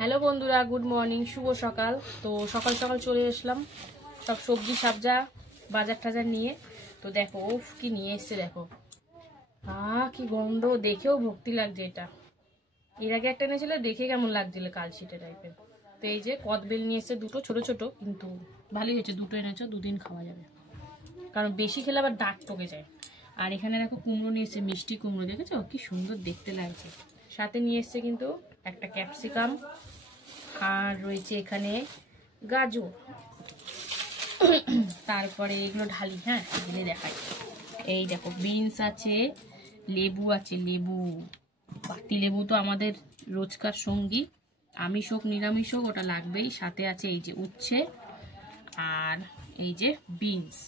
Hello বন্ধুরা, good morning, শুভ সকাল। তো সকাল সকাল চলে আসলাম সব সবজি সাবজা বাজার টাজার নিয়ে। তো দেখো কি নিয়ে এসছে, দেখো কি গন্ধ, দেখেও ভক্তি লাগছে। এটা এর আগে একটা এনেছিল, দেখে কেমন লাগছিল, কালশিটে টাইপের। তো এই যে কদবেল নিয়ে এসছে দুটো, ছোট ছোট, কিন্তু ভালোই হয়েছে, দুটো এনেছো, দুদিন খাওয়া যাবে, কারণ বেশি খেলে আবার দাঁত টকে যায়। আর এখানে দেখো কুমড়ো নিয়ে এসছে, মিষ্টি কুমড়ো, দেখেছো কি সুন্দর দেখতে লাগছে। সাথে নিয়ে এসছে কিন্তু একটা ক্যাপসিকাম, আর রয়েছে এখানে গাজর। তারপরে এগুলো ঢালি, হ্যাঁ ঢেলে দেখাই। এই দেখো বিনস আছে, লেবু আছে, লেবু পাতি লেবু তো আমাদের রোজকার সঙ্গী, আমিষ হোক নিরামিষ হোক ওটা লাগবেই। সাথে আছে এই যে উচ্ছে, আর এই যে বিনস।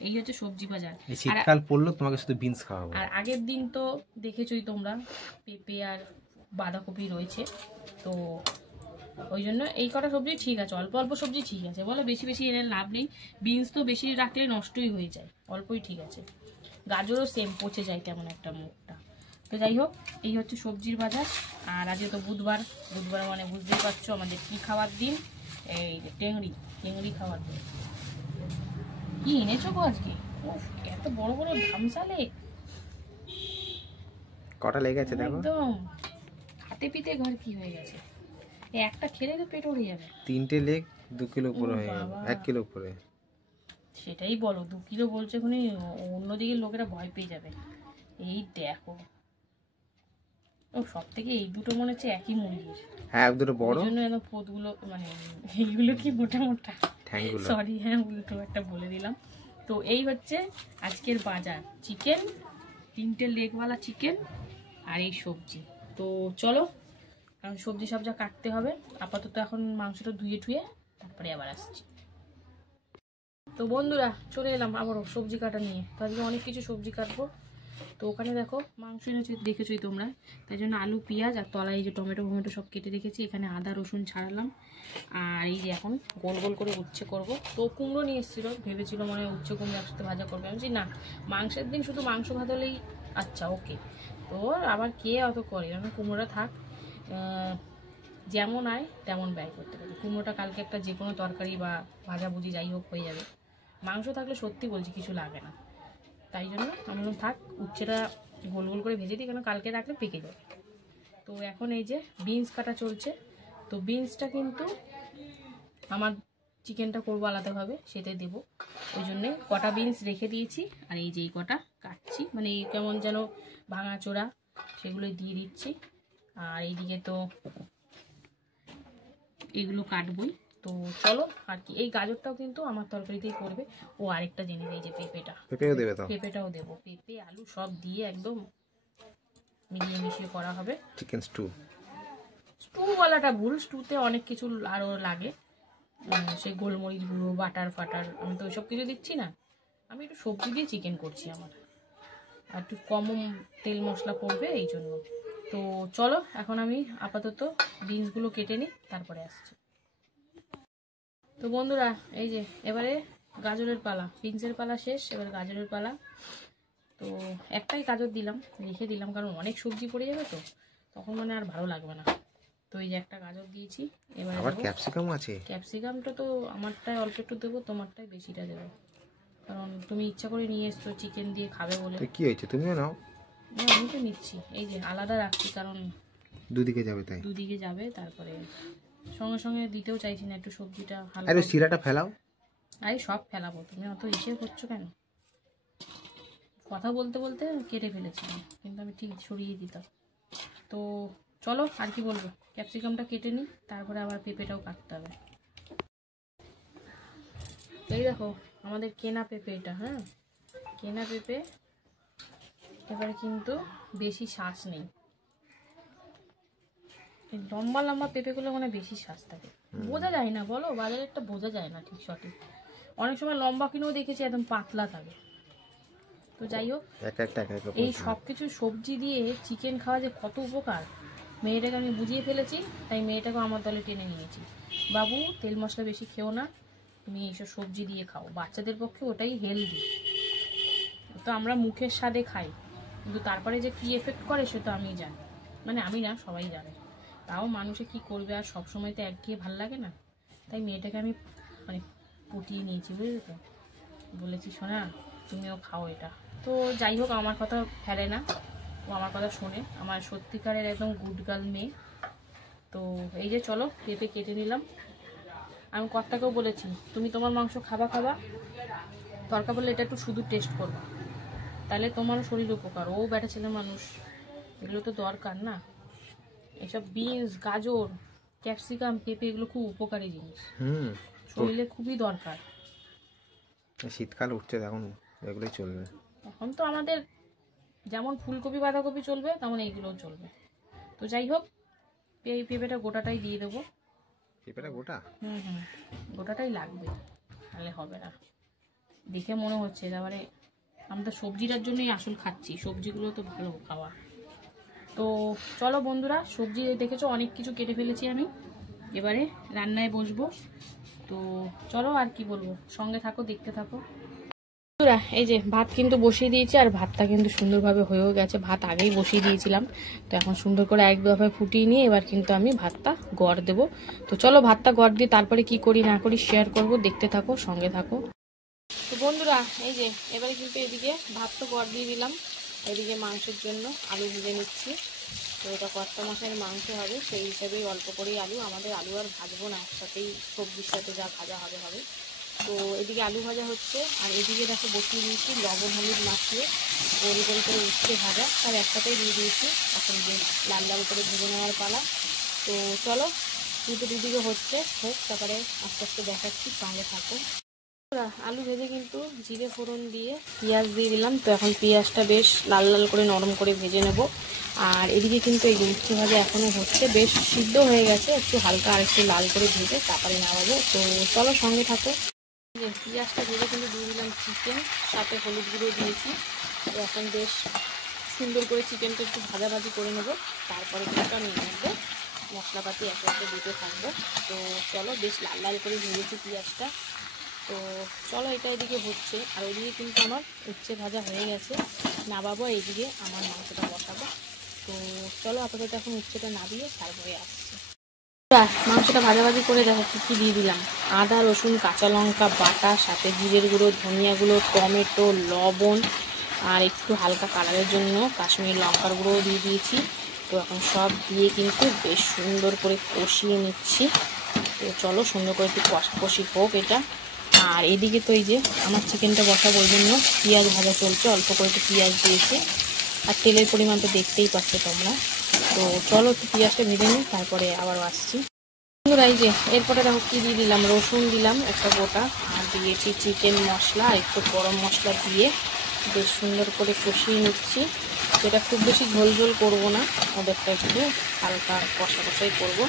এই হচ্ছে সবজি বাজার। শীতকাল পড়লো তোমাকে শুধু বিনস খাওয়াবো। আর আগের দিন তো দেখেছোই তোমরা, পেঁপে আর বাঁধাকপি রয়েছে, তো ওই জন্য এই কটা সবজি ঠিক আছে, অল্প অল্প সবজি ঠিক আছে, বলো বেশি বেশি এনে লাভ নেই। বিনস তো বেশি রাখলে নষ্টই হয়ে যায়, অল্পই ঠিক আছে। গাজরও সেম, পচে যায় কেমন একটা মুখটা। তো যাই হোক, এই হচ্ছে সবজির বাজার। আর আজকে তো বুধবার, বুধবার মানে বুঝতেই পারছো আমাদের কি খাওয়ার দিন। এই যে টেংরি, টেংরি খাওয়ার দিন। কি এনেছো গো আজকে? এত বড় বড় ধামসালে, কটা লেগে গেছে দেখো, একদম হাতে পিতে ঘর কি হয়ে গেছে। একটা খেলে তো পেট উঠে যাবে। 3টে লেগ 2 কিলো উপরে হয়ে গেল, 1 কিলো উপরে। সেটাই বলো, 2 কিলো বলছে, ওখানে অন্যদিকে লোকেরা ভয় পেয়ে যাবে। এই দেখো, ও সব থেকে এই দুটো মনে হচ্ছে একই মুরগির। হ্যাঁ দুটো বড়, ওই জন্য এত পোদগুলো, মানে এইগুলো কি মোটা মোটা, ঠ্যাংগুলো। সরি, হ্যাঁ উল্টো একটা বলে দিলাম। তো এই হচ্ছে আজকের বাজার, চিকেন, 3টে লেগওয়ালা চিকেন, আর এই সবজি। তো চলো, কারণ সবজি সব যা কাটতে হবে। আপাতত এখন মাংসটা ধুয়ে টুয়ে তারপরে আবার আসছি। তো বন্ধুরা, চলে এলাম আবারও সবজি কাটা নিয়ে। তো আজকে অনেক কিছু সবজি কাটবো। তো ওখানে দেখো মাংস এনেছি, দেখেছোই তোমরা, তাই জন্য আলু পেঁয়াজ আর তলায় এই যে টমেটো ফমেটো সব কেটে রেখেছি। এখানে আদা রসুন ছাড়ালাম। আর এই যে এখন গোল গোল করে উচ্ছে করব। তো কুমড়ো নিয়ে এসেছিলো, ভেবেছিল মনে হয় উচ্ছে কুমড়ো একসাথে ভাজা করবে। আমি বলছি না, মাংসের দিন শুধু মাংস ভাত হলেই আচ্ছা ওকে। তো আবার কে অত করে, আমি কুমড়োটা থাক, যেমন আয় তেমন ব্যয় করতে পারি। কুমড়োটা কালকে একটা যে কোনো তরকারি বা ভাজাভুজি যাই হোক হয়ে যাবে। মাংস থাকলে সত্যি বলছি কিছু লাগে না, তাই জন্য আমি থাক, উচ্ছেটা গোল গোল করে ভেজে দিই, কারণ কালকে রাখলে পেকে যাবে। তো এখন এই যে বিনস কাটা চলছে। তো বিনসটা কিন্তু আমার চিকেনটা করবো আলাদাভাবে, সেটা দেবো, ওই জন্যে কটা বিনস রেখে দিয়েছি। আর এই যে এই কটা কাটছি, মানে কেমন যেন ভাঙাচোরা, সেগুলো দিয়ে দিচ্ছি। আর এইদিকে তো এগুলো কাটবই। তো চলো, আর কি এই গাজরটাও কিন্তু আমার তরকারিতেই পড়বে। ও আরেকটা জিনিস, এই যে পেঁপেটা, পেঁপেও দেবে তো? পেঁপেটাও দেবো, পেঁপে আলু সব দিয়ে একদম মিলিয়ে মিশিয়ে করা হবে চিকেন স্টু। স্টু বলাটা ভুল, স্টুতে অনেক কিছু আরও লাগে, সে গোলমরিচ গুঁড়ো, বাটার ফাটার, আমি তো ওইসব কিছু দিচ্ছি না। আমি একটু সবজি দিয়ে চিকেন করছি, আমার আর একটু কম তেল মশলা পড়বে এই জন্য। তো চলো, এখন আমি আপাতত বিনসগুলো কেটে নিই, তারপরে আসছি। তো বন্ধুরা, এই যে এবারে গাজরের পালা, বিনসের পালা শেষ, এবার গাজরের পালা। তো একটাই গাজর দিলাম, রেখে দিলাম, কারণ অনেক সবজি পড়ে যাবে তো তখন মানে আর ভালো লাগবে না। তো এই যে একটা গাজর দিয়েছি, এবার আবার ক্যাপসিকাম আছে। ক্যাপসিকামটা তো আমারটায় অল্প একটু দেবো, তোমারটায় বেশিটা দেবো, কারণ তুমি ইচ্ছা করে নিয়ে এসছো চিকেন দিয়ে খাবে বলে। তো কি হয়েছে, তুমিও নাও। আমি তো নিচ্ছি, এই যে আলাদা রাখছি, কারণ দুদিকে যাবে, তাই দুদিকে যাবে। তারপরে সঙ্গে সঙ্গে দিতেও চাইছি না, একটু সবজিটা আরে হালকা। শিরাটা ফেলাও। আরে সব ফেলাবো, তুমি অত ইসে করছো কেন? কথা বলতে বলতে কেটে ফেলেছিলাম, কিন্তু আমি ঠিক সরিয়ে দিতাম। তো চলো, আর কি বলবো, ক্যাপসিকামটা কেটে নিই, তারপরে আবার পেঁপেটাও কাটতে হবে। এই দেখো আমাদের কেনা পেঁপে এটা, হ্যাঁ কেনা পেঁপে। এবারে কিন্তু বেশি শ্বাস নেই, লম্বা লম্বা পেঁপেগুলো মানে বেশি শ্বাস থাকে, বোঝা যায় না, বলো বাজারে একটা বোঝা যায় না ঠিক সঠিক। অনেক সময় লম্বা কিনেও দেখেছি একদম পাতলা থাকে। তো যাই হোক, এই সব কিছু সবজি দিয়ে চিকেন খাওয়া যে কত উপকার, মেয়েটাকে আমি বুঝিয়ে ফেলেছি, তাই মেয়েটাকে আমার দলে টেনে নিয়েছি। বাবু তেল মশলা বেশি খেও না, তুমি এইসব সবজি দিয়ে খাও, বাচ্চাদের পক্ষে ওটাই হেলদি। তো আমরা মুখের স্বাদে খাই, কিন্তু তারপরে যে কী এফেক্ট করে সেটা আমি জানি, মানে আমি না, সবাই জানে। তাও মানুষে কি করবে, আর সবসময় তো একঘেয়ে ভাল লাগে না, তাই মেয়েটাকে আমি মানে পটিয়ে নিয়েছি, বুঝলি তো। বলেছি শোনা তুমিও খাও এটা। তো যাই হোক, আমার কথা ফেলে না, ও আমার কথা শোনে, আমার সত্যিকারের একদম গুড গার্ল মেয়ে। তো এই যে চলো পেঁপে কেটে নিলাম। আমি কর্তাকেও বলেছি তুমি তোমার মাংস খাবা, দরকার বললে এটা একটু শুধু টেস্ট করবা, তাহলে তোমারও শরীর উপকার। ও বেটা ছেলে মানুষ, এগুলো তো দরকার না। এসব বিনস, গাজর, ক্যাপসিকাম, পেঁপে এগুলো খুব উপকারী জিনিস, শরীরে খুবই দরকার। শীতকাল উঠছে, এখন এগুলোই চলবে। এখন তো আমাদের যেমন ফুলকপি বাঁধাকপি চলবে, তেমন এইগুলোও চলবে। তো যাই হোক, এই পেঁপেটা গোটাটাই দিয়ে দেবো। পেঁপেটা গোটা? গোটাটাই লাগবে, তাহলে হবে না। দেখে মনে হচ্ছে এবারে আমরা সবজিটার জন্যই আসল খাচ্ছি, সবজিগুলো তো ভালো খাওয়া। তো চলো বন্ধুরা, সবজি দেখেছো অনেক কিছু কেটে ফেলেছি আমি, এবারে রান্নায় বসবো। তো চলো, আর কি বলবো, সঙ্গে থাকো, দেখতে থাকো বন্ধুরা। এই যে ভাত কিন্তু বসিয়ে দিয়েছি, আর ভাতটা কিন্তু সুন্দরভাবে হয়েও গেছে। ভাত আগেই বসিয়ে দিয়েছিলাম, তো এখন সুন্দর করে এক দফায় ফুটিয়ে নিয়ে এবার কিন্তু আমি ভাতটা গড় দেবো। তো চলো ভাতটা গড় দিয়ে তারপরে কি করি না করি শেয়ার করব, দেখতে থাকো, সঙ্গে থাকো। তো বন্ধুরা এই যে এবারে কিন্তু এদিকে ভাত তো গড় দিয়ে দিলাম, এদিকে মাংসের জন্য আলু ভেজে নিচ্ছি। তো এটা কর্তা মশাইয়ের মাংস হবে, সেই হিসাবেই অল্প করেই আলু, আমাদের আলু আর ভাজবো না, একসাথেই সবজির সাথে যা ভাজা হবে। তো এদিকে আলু ভাজা হচ্ছে, আর এদিকে দেখো বসিয়ে দিয়েছি লবণ হলুদ মাখিয়ে গোল গোল করে উঠছে ভাজা, তার একসাথেই দিয়ে দিয়েছি। এখন বেশ লাল লাল করে ভেজে নেওয়ার পালা। তো চলো, দুদিকে হচ্ছে, হোক, তারপরে আস্তে আস্তে দেখাচ্ছি, সঙ্গে থাকো। আলু ভেজে কিন্তু জিরে ফোড়ন দিয়ে পেঁয়াজ দিয়ে দিলাম। তো এখন পেঁয়াজটা বেশ লাল লাল করে নরম করে ভেজে নেব। আর এদিকে কিন্তু এই উচ্ছে ভাজা এখনও হচ্ছে, বেশ সিদ্ধ হয়ে গেছে, একটু হালকা আর একটু লাল করে ভেজে তারপরে নামাবো। তো চলো সঙ্গে থাকো। যে পেঁয়াজটা ভেজে কিন্তু দিয়ে দিলাম চিকেন, সাথে হলুদ গুঁড়ো দিয়েছি। তো এখন বেশ সুন্দর করে চিকেনটা একটু ভাজাভাজি করে নেব, তারপরে কিন্তু আমি এর মধ্যে মশলাপাতি একে একে দিতে থাকবো। তো চলো, বেশ লাল লাল করে ভেজেছি পেঁয়াজটা। তো চলো, এটা এদিকে হচ্ছে, আর ওইদিকে কিন্তু আমার উচ্ছে ভাজা হয়ে গেছে, নামাবো, এইদিকে আমার মাংসটা বসাবো। তো চলো, আপাতত এখন উচ্ছেটা নামিয়ে তারপরে আসছি। মাংসটা ভাজাভাজি করে দেখো কী কী দিয়ে দিলাম। আদা রসুন কাঁচা লঙ্কা বাটা, সাথে জিরের গুঁড়ো, ধনিয়া গুঁড়ো, টমেটো, লবণ, আর একটু হালকা কালারের জন্য কাশ্মীরি লঙ্কার গুঁড়োও দিয়ে দিয়েছি। তো এখন সব দিয়ে কিন্তু বেশ সুন্দর করে কষিয়ে নিচ্ছি। তো চলো, সুন্দর করে একটু কষি হোক এটা। আর এদিকে তো এই যে আমার চিকেনটা বসাবো, ওই জন্য পেঁয়াজ ভাজা চলছে, অল্প করে একটু পেঁয়াজ দিয়েছি, আর তেলের পরিমাণটা দেখতেই পাচ্ছ তোমরা। তো চলো একটু পেঁয়াজটা ভেজে নিই, তারপরে আবার আসছি বন্ধুরা। এই যে এরপরে দেখো কি দিয়ে দিলাম, রসুন দিলাম একটা গোটা, আর দিয়েছি চিকেন মশলা, একটু গরম মশলা দিয়ে বেশ সুন্দর করে কষিয়ে নিচ্ছি। এটা খুব বেশি ঝোল ঝোল করবো না, ওদেরটা একটু হালকা কষাই করবো।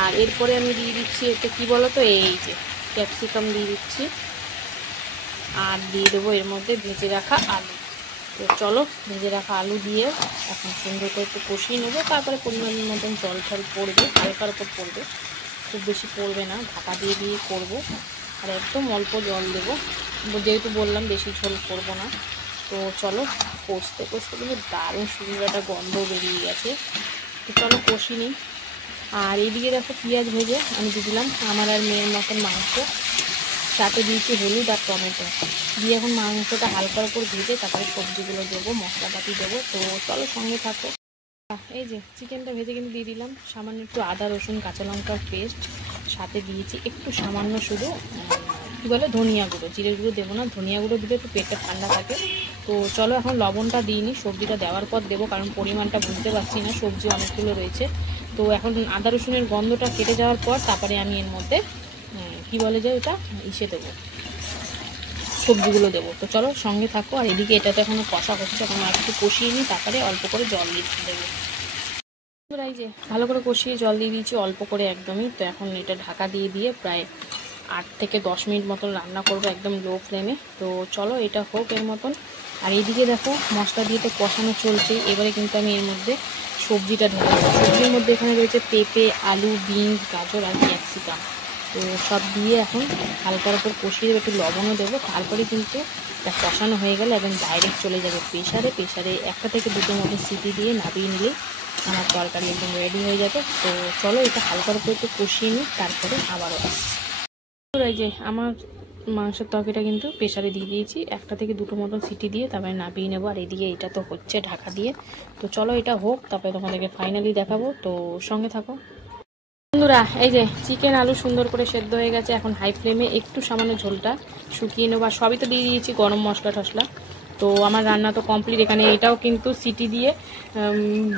আর এরপরে আমি দিয়ে দিচ্ছি এটা কি বলো তো, এই যে ক্যাপসিকাম দিয়ে দিচ্ছি, আর দিয়ে দেবো এর মধ্যে ভেজে রাখা আলু। তো চলো, ভেজে রাখা আলু দিয়ে এখন সুন্দর করে একটু কষিয়ে নেবো, তারপরে পরিমাণ মতন জল পড়বে, হালকার উপর পড়বে, খুব বেশি পড়বে না, ঢাকা দিয়ে করবো। আর একদম অল্প জল দেবো, যেহেতু বললাম বেশি ঝোল করবো না। তো চলো, কষতে কষতে কিন্তু দারুণ সুন্দর একটা গন্ধ বেরিয়ে গেছে। তো চলো কষি নিই। আর এইদিকে দেখো পেঁয়াজ ভেজে আমি দিয়ে দিলাম আমার আর মেয়ের মতন মাংস, সাথে দিয়েছি হলুদ আর টমেটো দিয়ে, এখন মাংসটা হালকার উপর ভেজে তারপরে সবজিগুলো দেবো, মশলাপাতি দেবো। তো চলো সঙ্গে থাকো। এই যে চিকেনটা ভেজে কিন্তু দিয়ে দিলাম, সামান্য একটু আদা রসুন কাঁচা লঙ্কার পেস্ট, সাথে দিয়েছি একটু সামান্য শুধু কী বলে ধনিয়া গুঁড়ো, জিরের গুঁড়ো দেবো না, ধনিয়া গুঁড়ো দিলে একটু পেটটা ঠান্ডা থাকে। তো চলো, এখন লবণটা দিইনি, সবজিটা দেওয়ার পর দেবো, কারণ পরিমাণটা বুঝতে পারছি না, সবজি অনেকগুলো রয়েছে। তো এখন আদা রসুনের গন্ধটা কেটে যাওয়ার পর তারপরে আমি এর মধ্যে কি বলে যে ওটা দেবো, সবজিগুলো দেবো। তো চলো সঙ্গে থাকো। আর এদিকে এটাতে এখনো কষা হচ্ছে, এখন আর একটু কষিয়ে নিই, তারপরে অল্প করে জল দিয়ে দেবো। এই যে ভালো করে কষিয়ে জল দিয়ে দিয়েছি অল্প করে একদমই। তো এখন এটা ঢাকা দিয়ে প্রায় 8 থেকে 10 মিনিট মতন রান্না করবো, একদম লো ফ্লেমে। তো চলো এটা হোক এর মতন। আর এইদিকে দেখো মশলা দিয়ে তো কষানো চলছে, এবারে কিন্তু আমি এর মধ্যে সবজিটা ঢেলে দেবো। সবজির মধ্যে এখানে রয়েছে পেঁপে, আলু, বিনস, গাজর আর ক্যাপসিকাম। তো সব দিয়ে এখন হালকার উপর কষিয়ে দেবো, একটু লবণও দেবো, তারপরে কিন্তু এটা কষানো হয়ে গেলে এবং ডাইরেক্ট চলে যাবে প্রেসারে। 1টা থেকে 2টো মতো সিটি দিয়ে নামিয়ে নিলে আমার তরকারি একদম রেডি হয়ে যাবে। তো চলো এটা হালকা করে একটু কষিয়ে নিই, তারপরে আবারও আসছি। এই যে আমার মাংসের তরকারিটা কিন্তু প্রেশারে দিয়ে দিয়েছি, 1 থেকে 2টো মতন সিটি দিয়ে তারপরে নামিয়ে নেবো। আর এদিকে এটা তো হচ্ছে ঢাকা দিয়ে। তো চলো এটা হোক, তারপরে তোমাদেরকে ফাইনালি দেখাবো, তো সঙ্গে থাকো বন্ধুরা। এই যে চিকেন আলু সুন্দর করে সেদ্ধ হয়ে গেছে, এখন হাই ফ্লেমে একটু সামান্য ঝোলটা শুকিয়ে নেবো। আর সবই তো দিয়ে দিয়েছি গরম মশলা টশলা। তো আমার রান্না তো কমপ্লিট। এখানে এটাও কিন্তু সিটি দিয়ে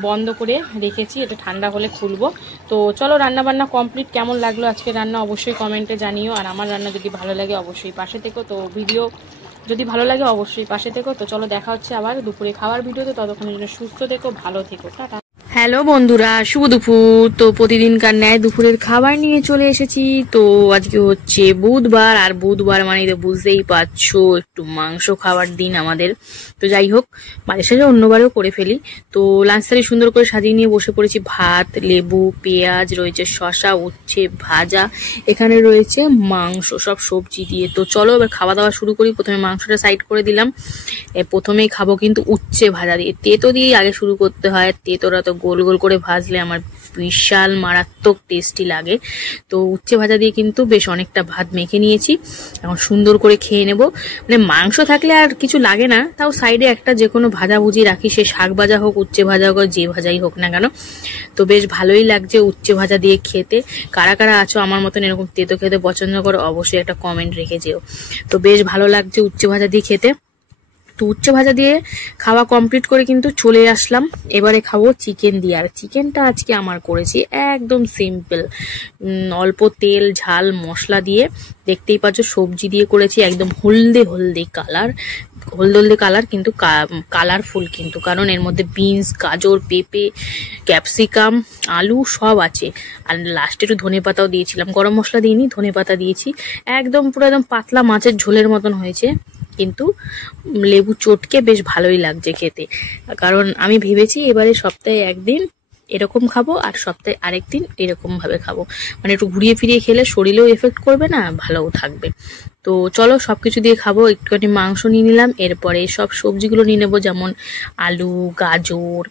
বন্ধ করে রেখেছি, এটা ঠান্ডা হলে খুলবো। তো চলো রান্না বান্না কমপ্লিট। কেমন লাগলো আজকে রান্না অবশ্যই কমেন্টে জানিও। আর আমার রান্না যদি ভালো লাগে অবশ্যই পাশে থেকো। তো ভিডিও যদি ভালো লাগে অবশ্যই পাশে থেকো। তো চলো দেখা হচ্ছে আবার দুপুরে খাওয়ার ভিডিওতে। ততক্ষণের জন্য সুস্থ থেকো, ভালো থেকো, টাটা। হ্যালো বন্ধুরা, শুভ দুপুর। তো প্রতিদিনকার ন্যায় দুপুরের খাবার নিয়ে চলে এসেছি। তো আজকে হচ্ছে বুধবার, আর বুধবার মানে তো বুঝতেই পারছো একটু মাংস খাওয়ার দিন আমাদের। তো যাই হোক, মাঝে সাঝে অন্যবারেও করে ফেলি। তো লাঞ্চ থালি সুন্দর করে সাজিয়ে নিয়ে বসে পড়েছি। ভাত, লেবু, পেঁয়াজ, রয়েছে শসা, উচ্ছে ভাজা, এখানে রয়েছে মাংস, সব সবজি দিয়ে। তো চলো এবার খাওয়া দাওয়া শুরু করি। প্রথমে মাংসটা সাইড করে দিলাম। প্রথমেই খাবো কিন্তু উচ্ছে ভাজা দিয়ে। তেতো দিয়েই আগে শুরু করতে হয়। তেতোরা তো গোল গোল করে ভাজলে আমার বিশাল মারাত্মক টেস্টি লাগে। তো উচ্ছে ভাজা দিয়ে কিন্তু বেশ অনেকটা ভাত মেখে নিয়েছি, এখন সুন্দর করে খেয়ে নেব। মানে মাংস থাকলে আর কিছু লাগে না, তাও সাইডে একটা যে কোনো ভাজা ভুজি রাখি, সে শাক ভাজা হোক, উচ্ছে ভাজা হোক, যে ভাজাই হোক না কেন। তো বেশ ভালোই লাগছে উচ্ছে ভাজা দিয়ে খেতে। কারা কারা আছো আমার মতন এরকম তেতো খেতে পছন্দ করো অবশ্যই একটা কমেন্ট রেখে যেও। তো বেশ ভালো লাগছে উচ্ছে ভাজা দিয়ে খেতে। তো উচ্ছে ভাজা দিয়ে খাওয়া কমপ্লিট করে কিন্তু চলে আসলাম। এবারে খাবো চিকেন দিয়ে। আর চিকেনটা আজকে আমার করেছি একদম সিম্পল, অল্প তেল ঝাল মশলা দিয়ে। দেখতেই পাচ্ছ সবজি দিয়ে করেছি, একদম হলদে হলদে কালার, হলদে কালার কিন্তু কালারফুল কিন্তু, কারণ এর মধ্যে বিনস, গাজর, পেঁপে, ক্যাপসিকাম, আলু সব আছে। আর লাস্টে একটু ধনেপাতাও দিয়েছিলাম, গরম মশলা দিইনি, ধনেপাতা দিয়েছি। একদম পুরো একদম পাতলা মাছের ঝোলের মতন হয়েছে, কিন্তু লেবু চটকে বেশ ভালোই লাগছে খেতে। কারণ আমি ভেবেছি এবারে সপ্তাহে একদিন এরকম খাবো, আর সপ্তাহে আরেকদিন এরকম ভাবে খাবো। মানে একটু ঘুরিয়ে ফিরিয়ে খেলে শরীরেও এফেক্ট করবে না, ভালোও থাকবে। তো চলো সবকিছু দিয়ে খাবো। একটুখানি মাংস নিয়ে নিলাম, এরপরে সব সবজিগুলো নিয়ে নেবো, যেমন আলু, গাজর,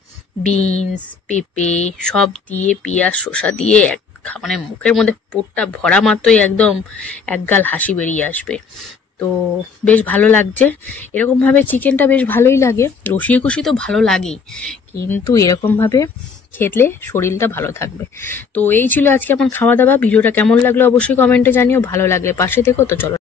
বিনস, পেঁপে সব দিয়ে, পেঁয়াজ শসা দিয়ে মানে মুখের মধ্যে পোটটা ভরা মাত্রই একদম একগাল হাসি বেরিয়ে আসবে। তো বেশ ভালো লাগছে। এরকম ভাবে চিকেনটা বেশ ভালোই লাগে, রসিয়ে কষি তো ভালো লাগেই, কিন্তু এরকম ভাবে খেলে শরীরটা ভালো থাকবে। তো এই ছিল আজকে আমার খাওয়া দাওয়া। ভিডিওটা কেমন লাগলো অবশ্যই কমেন্টে জানিও, ভালো লাগলে পাশে থেকো। তো চলো।